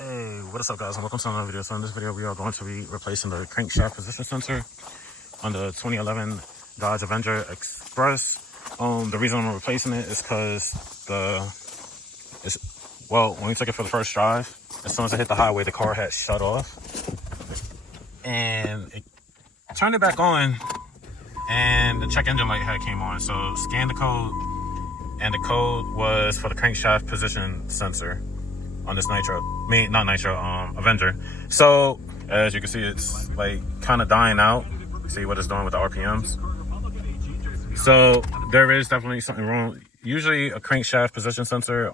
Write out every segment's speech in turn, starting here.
Hey, what is up guys, and welcome to another video. So in this video we are going to be replacing the crankshaft position sensor on the 2011 Dodge Avenger Express. The reason I'm replacing it is because when we took it for the first drive, as soon as I hit the highway, the car had shut off and it turned it back on and the check engine light had came on. So scanned the code, and the code was for the crankshaft position sensor on this Avenger. So as you can see, it's like kind of dying out. See what it's doing with the RPMs. So there is definitely something wrong. Usually a crankshaft position sensor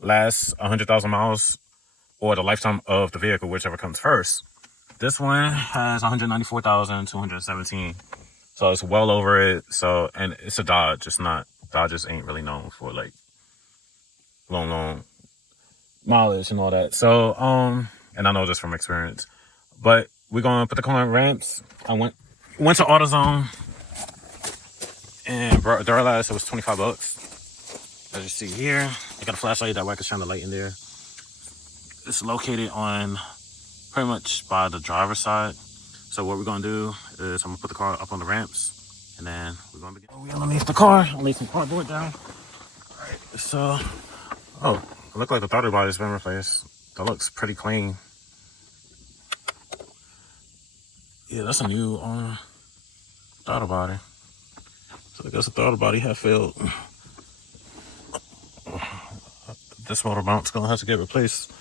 lasts 100,000 miles or the lifetime of the vehicle, whichever comes first. This one has 194,217. So it's well over it. So, and it's a Dodge. It's not, Dodges ain't really known for like long mileage and all that. So and I know this from experience, but we're gonna put the car on ramps. I went to AutoZone and brought Duralast. It was 25 bucks. As you see here, I got a flashlight that way I can shine the light in there. It's located on pretty much by the driver's side. So what we're gonna do is I'm gonna put the car up on the ramps, and then we're gonna begin. We underneath the car. I'll lay some cardboard down. All right, so it looked like the throttle body's been replaced. That looks pretty clean. Yeah, that's a new throttle body. So I guess the throttle body had failed. This motor mount's gonna have to get replaced.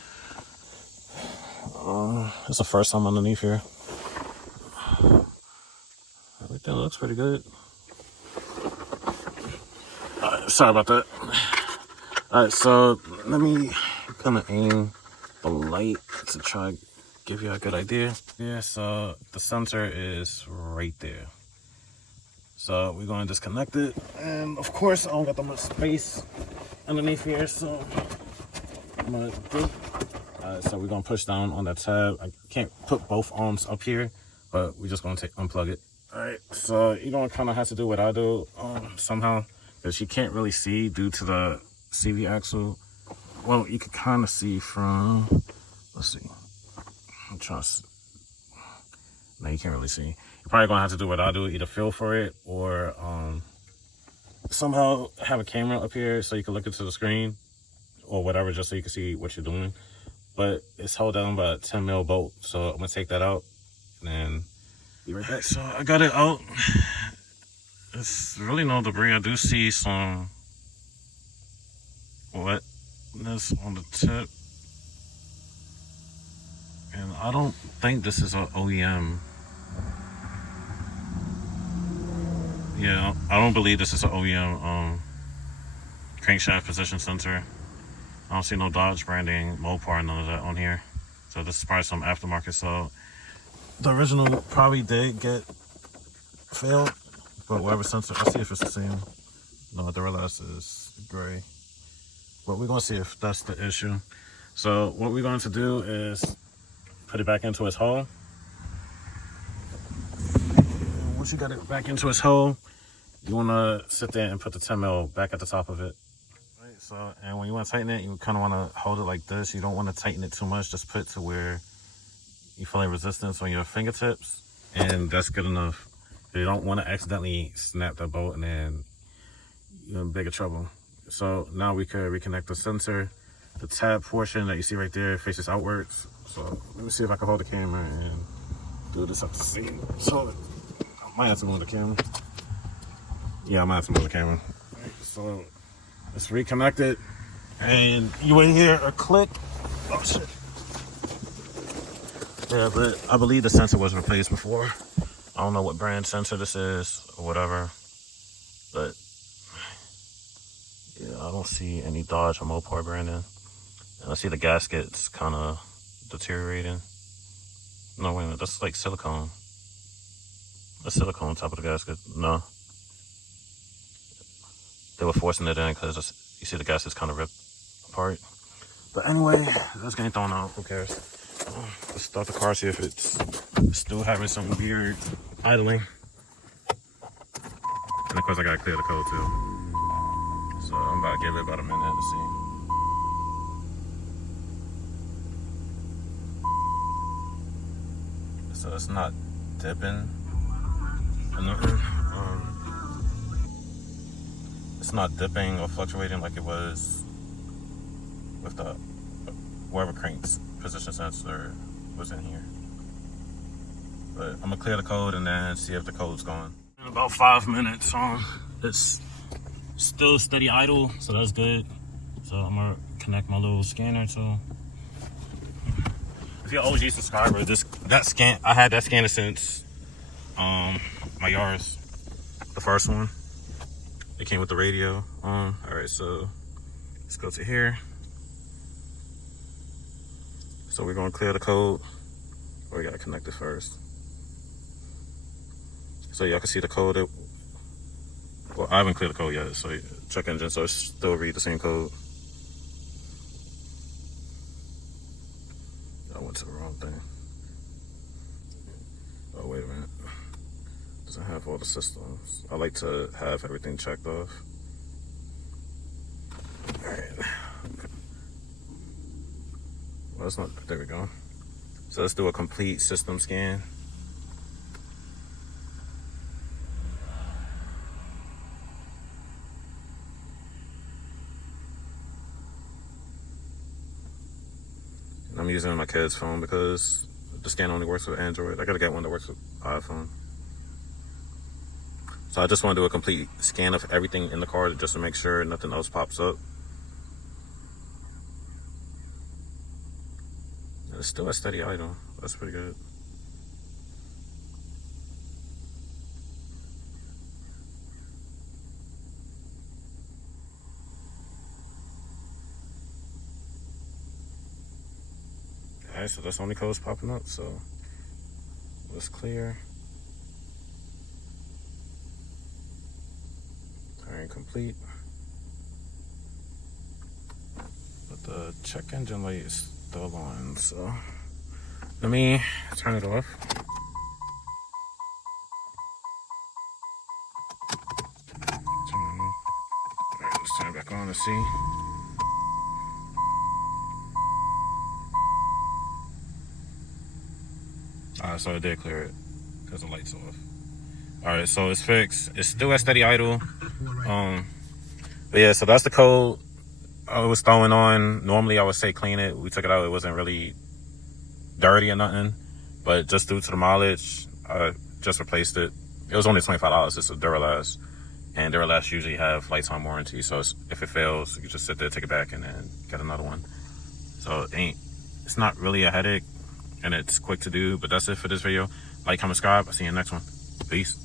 It's the first time underneath here. Everything looks pretty good. Sorry about that. Alright, so let me kind of aim the light to try to give you a good idea. Yeah, so the sensor is right there. So we're going to disconnect it. And of course, I don't got that much space underneath here, so I'm going to do. So we're going to push down on that tab. I can't put both arms up here, but we're just going to unplug it. Alright, so you're going to kind of have to do what I do somehow, because you can't really see due to the CV axle. Well, you can kind of see from, let's see. I'm trying to, no, you can't really see. You're probably gonna have to do what I do, either feel for it or somehow have a camera up here so you can look into the screen or whatever, just so you can see what you're doing. But it's held down by a 10 mil bolt, so I'm gonna take that out and then be right back. So I got it out. It's really no debris. I do see some wetness on the tip, and I don't think this is an OEM. Yeah, I don't believe this is an OEM crankshaft position sensor. I don't see no Dodge branding, Mopar, none of that on here. So this is probably some aftermarket. So the original probably did get failed, but whatever sensor, I'll see if it's the same. No, the Duralast is gray. But we're gonna see if that's the issue. So what we're going to do is put it back into its hole. And once you got it back into its hole, you wanna sit there and put the 10 mil back at the top of it. Right, so, and when you wanna tighten it, you kinda wanna hold it like this. You don't wanna tighten it too much. Just put it to where you feel like resistance on your fingertips, and that's good enough. You don't wanna accidentally snap that bolt and then you're in bigger trouble. So now we could reconnect the sensor. The tab portion that you see right there faces outwards. So let me see if I can hold the camera and do this up to see. So I might have to move the camera. Yeah, I might have to move the camera. Right, so let's reconnect it. And you will hear a click. Oh shit. Yeah, but I believe the sensor was replaced before. I don't know what brand sensor this is or whatever, but yeah, I don't see any Dodge or Mopar branding. And I see the gasket's kind of deteriorating. No, wait a minute, that's like silicone. That's silicone on top of the gasket. No. They were forcing it in because you see the gasket's kind of ripped apart. But anyway, that's getting thrown out. Who cares? Let's start the car, see if it's still having some weird idling. And of course, I gotta clear the code too. So I'm about to give it about a minute to see. so it's not dipping or nothing. It's not dipping or fluctuating like it was with the wherever crank's position sensor was in here. But I'm gonna clear the code and then see if the code's gone. In about 5 minutes, it's still steady idle, so that's good. So I'm gonna connect my little scanner. So if you're an OG subscriber, I had that scanner since my Yaris, the first one. It came with the radio on. All right, so let's go to here. So we're gonna clear the code. Or we gotta connect it first. So y'all can see the code. Well, I haven't cleared the code yet, so check engine, so it still read the same code. I went to the wrong thing. Oh, wait a minute. Doesn't have all the systems. I like to have everything checked off. All right. Well, that's not, there we go. So let's do a complete system scan. I'm using my kid's phone because the scan only works with Android. I gotta get one that works with iPhone. So I just want to do a complete scan of everything in the car just to make sure nothing else pops up. And it's still a steady idle. That's pretty good. Alright, so that's only codes popping up, so let's clear. Alright, complete. But the check engine light is still on, so let me turn it off. Alright, let's turn it back on and see. Alright, so I did clear it because the light's off. Alright, so it's fixed. It's still at steady idle. But yeah, so that's the code I was throwing on. Normally I would say clean it. We took it out. It wasn't really dirty or nothing. But just due to the mileage, I just replaced it. It was only $25. It's a Duralast. And Duralast usually have lifetime warranty. So if it fails, you can just sit there, take it back, and then get another one. So it's not really a headache. And it's quick to do, but that's it for this video. Like, comment, subscribe. I'll see you in the next one. Peace.